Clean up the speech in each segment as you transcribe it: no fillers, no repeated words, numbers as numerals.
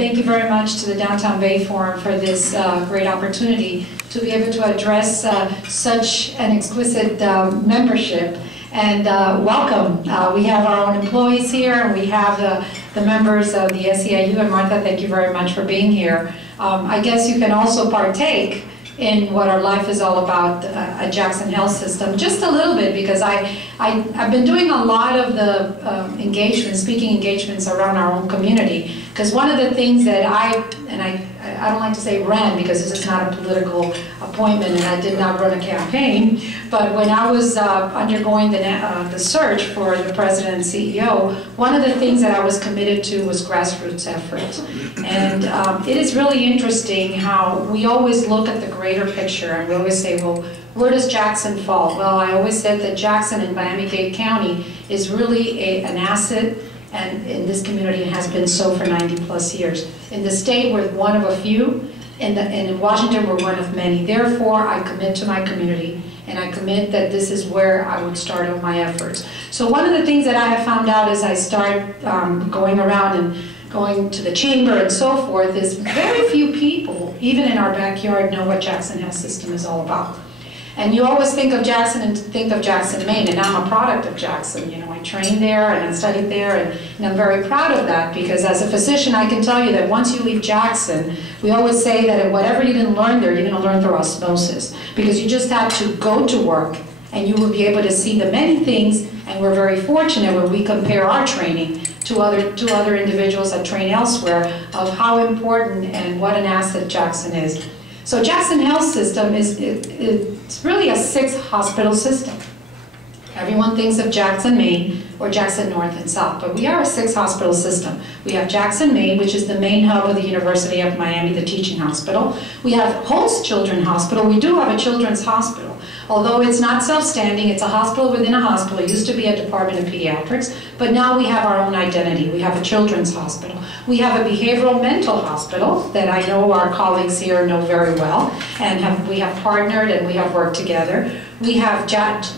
Thank you very much to the Downtown Bay Forum for this great opportunity to be able to address such an exquisite membership. And welcome. We have our own employees here, and we have the members of the SEIU. And Martha, thank you very much for being here. I guess you can also partake in what our life is all about at Jackson Health System, just a little bit, because I've been doing a lot of the engagements, speaking engagements around our own community, because one of the things that I don't like to say ran, because this is not a political appointment and I did not run a campaign, but when I was undergoing the search for the president and CEO, one of the things that I was committed to was grassroots efforts. And it is really interesting how we always look at the greater picture and we always say, well, where does Jackson fall? Well, I always said that Jackson in Miami-Dade County is really an asset, and in this community it has been so for 90+ years. In the state, we're one of a few, and in Washington, we're one of many. Therefore, I commit to my community, and I commit that this is where I would start all my efforts. So one of the things that I have found out as I start going around and going to the chamber and so forth is very few people, even in our backyard, know what Jackson Health System is all about. And you always think of Jackson and think of Jackson, Maine, and I'm a product of Jackson. You know, I trained there and I studied there, and I'm very proud of that, because as a physician, I can tell you that once you leave Jackson, we always say that whatever you didn't learn there, you're going to learn through osmosis, because you just have to go to work and you will be able to see the many things. And we're very fortunate when we compare our training to other individuals that train elsewhere of how important and what an asset Jackson is. So Jackson Health System it's really a 6-hospital system. Everyone thinks of Jackson, Maine, or Jackson North and South, but we are a 6-hospital system. We have Jackson, Maine, which is the main hub of the University of Miami, the teaching hospital. We have Holtz Children's Hospital. We do have a children's hospital. Although it's not self-standing, it's a hospital within a hospital. It used to be a department of pediatrics, but now we have our own identity. We have a children's hospital. We have a behavioral mental hospital that I know our colleagues here know very well, and we have partnered and we have worked together. We have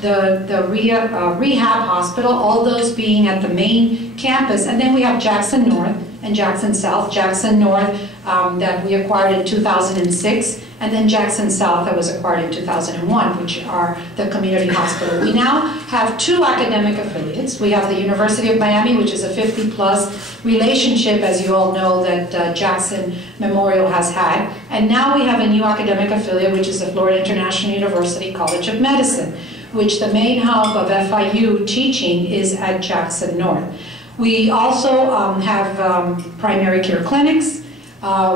the rehab hospital, all those being at the main campus, and then we have Jackson North and Jackson South. Jackson North that we acquired in 2006, and then Jackson South that was acquired in 2001, which are the community hospital. We now have 2 academic affiliates. We have the University of Miami, which is a 50+ relationship, as you all know, that Jackson Memorial has had. And now we have a new academic affiliate, which is the Florida International University College of Medicine, which the main hub of FIU teaching is at Jackson North. We also have primary care clinics.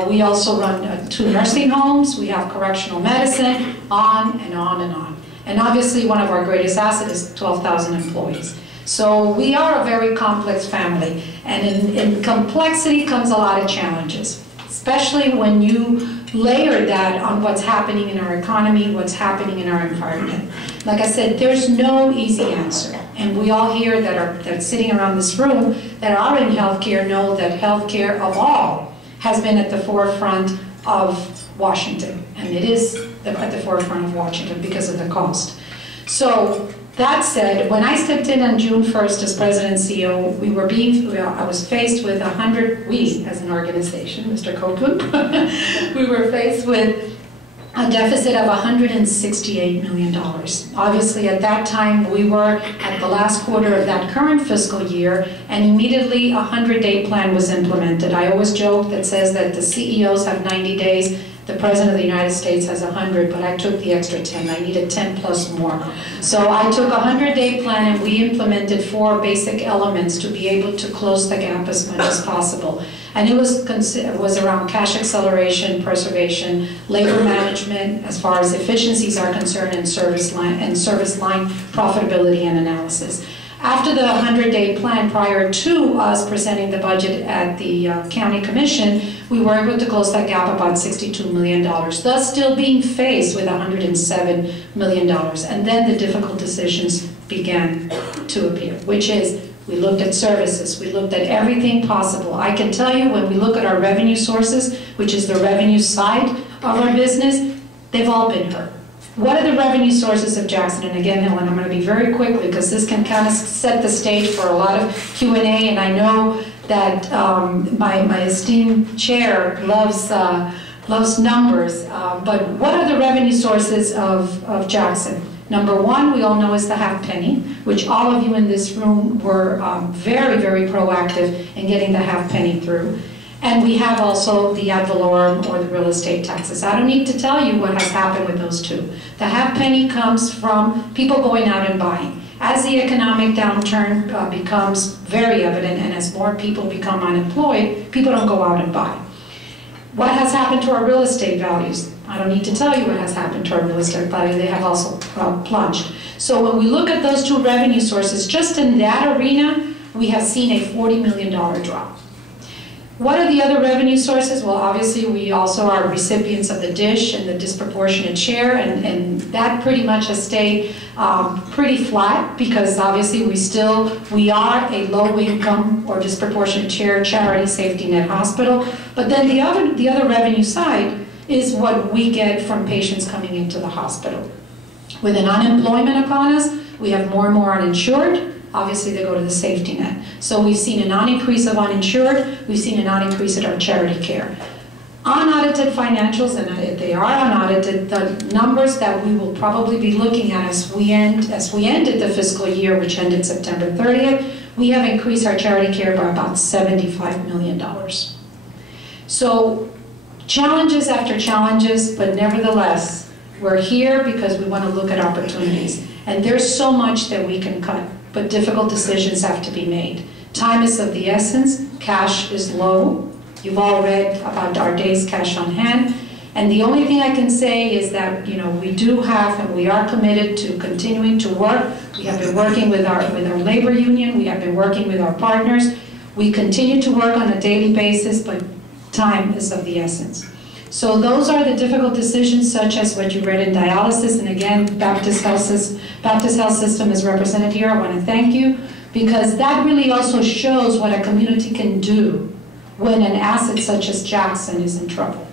We also run 2 nursing homes. We have correctional medicine, on and on and on. And obviously one of our greatest assets is 12,000 employees. So we are a very complex family, and in complexity comes a lot of challenges, especially when you layer that on what's happening in our economy, what's happening in our environment. Like I said, there's no easy answer. And we all here that are sitting around this room that are in healthcare know that healthcare of all has been at the forefront of Washington. And it is at the forefront of Washington because of the cost. So that said, when I stepped in on June 1st as President and CEO, I was faced with we as an organization, Mr. Copeland, we were faced with a deficit of $168 million. Obviously, at that time, we were at the last quarter of that current fiscal year, and immediately a 100-day plan was implemented. I always joke that says that the CEOs have 90 days, the President of the United States has 100, but I took the extra 10. I needed 10 plus more. So I took a 100-day plan, and we implemented 4 basic elements to be able to close the gap as much as possible. And it was around cash acceleration, preservation, labor management, as far as efficiencies are concerned, and service line profitability and analysis. After the 100-day plan, prior to us presenting the budget at the County Commission, we were able to close that gap about $62 million, thus still being faced with $107 million. And then the difficult decisions began to appear, which is we looked at services, we looked at everything possible. I can tell you when we look at our revenue sources, which is the revenue side of our business, they've all been hurt. What are the revenue sources of Jackson? And again, Helen, I'm going to be very quick because this can kind of set the stage for a lot of Q&A, and I know that my esteemed chair loves numbers, but what are the revenue sources of Jackson? Number one, we all know, is the half penny, which all of you in this room were very, very proactive in getting the half penny through. And we have also the ad valorem, or the real estate taxes. I don't need to tell you what has happened with those two. The half penny comes from people going out and buying. As the economic downturn becomes very evident, and as more people become unemployed, people don't go out and buy. What has happened to our real estate values? I don't need to tell you what has happened to our real estate values. They have also plunged. So when we look at those two revenue sources, just in that arena, we have seen a $40 million drop. What are the other revenue sources? Well, obviously, we also are recipients of the DISH and the disproportionate share, and that pretty much has stayed pretty flat, because obviously we are a low income or disproportionate share charity safety net hospital. But then the other revenue side is what we get from patients coming into the hospital. With an unemployment upon us, we have more and more uninsured. Obviously, they go to the safety net. So we've seen a non-increase of uninsured. We've seen a non-increase in our charity care. Unaudited financials, and they are unaudited, the numbers that we will probably be looking at as we ended the fiscal year, which ended September 30th, we have increased our charity care by about $75 million. So challenges after challenges, but nevertheless, we're here because we want to look at opportunities. And there's so much that we can cut, but difficult decisions have to be made. Time is of the essence. Cash is low. You've all read about our days cash on hand. And the only thing I can say is that, we do have, and we are committed to continuing to work. We have been working with our labor union. We have been working with our partners. We continue to work on a daily basis, but time is of the essence. So those are the difficult decisions, such as what you read in dialysis. And again, Baptist Health System is represented here. I want to thank you, because that really also shows what a community can do when an asset such as Jackson is in trouble.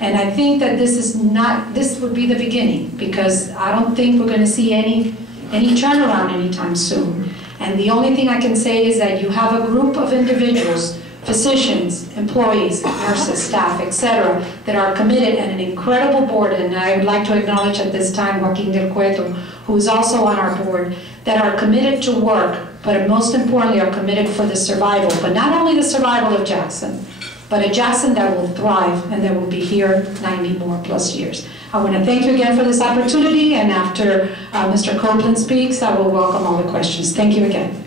And I think that this would be the beginning, because I don't think we're going to see any turnaround anytime soon. And the only thing I can say is that you have a group of individuals, physicians, employees, nurses, staff, etc., that are committed, and an incredible board. And I would like to acknowledge at this time Joaquin Del Cueto, who is also on our board, that are committed to work, but most importantly are committed for the survival. But not only the survival of Jackson, but a Jackson that will thrive and that will be here 90 more plus years. I want to thank you again for this opportunity, and after Mr. Copeland speaks, I will welcome all the questions. Thank you again.